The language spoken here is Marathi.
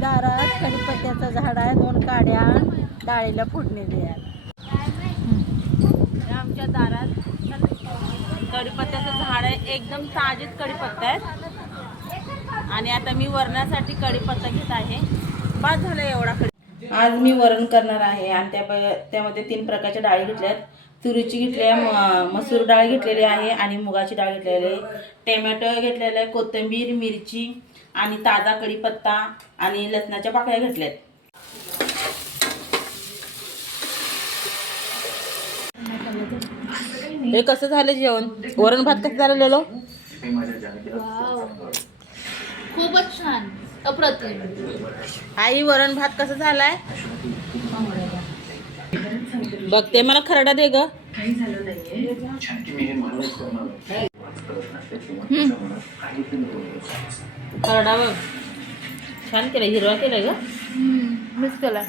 दारात कढीपत्त्याचं झाड आहे, 2 काड्या डाळीला फोडणी द्या. आमच्या दारात कढीपत्त्याचं झाड आहे, एकदम ताजेच कढीपत्ता आहे. आणि आता मी वरणासाठी कढीपत्ता घेत आहे. बाद झालं एवढा आज मी वरण करणार आहे आणि त्यामध्ये 3 प्रकारच्या डाळी घेतल्या आहेत. तुरीची घेतली आहे, मसूर डाळ घेतलेली आहे आणि मुगाची डाळ घेतलेली आहे. टोमॅटो घेतलेला आहे, कोथिंबीर, मिरची आणि ताजा कढीपत्ता आणि लसणाच्या पाकळ्या घेतल्यात. हे कसं झालं जेवण? वरण भात कसं झालेलं? खूपच छान, अप्रतिम. आई वरण भात कसं झालाय? बघते, मला खरडा दे ग. खरडा बघ, छान केलाय, हिरवा केलाय ग. मिस केला.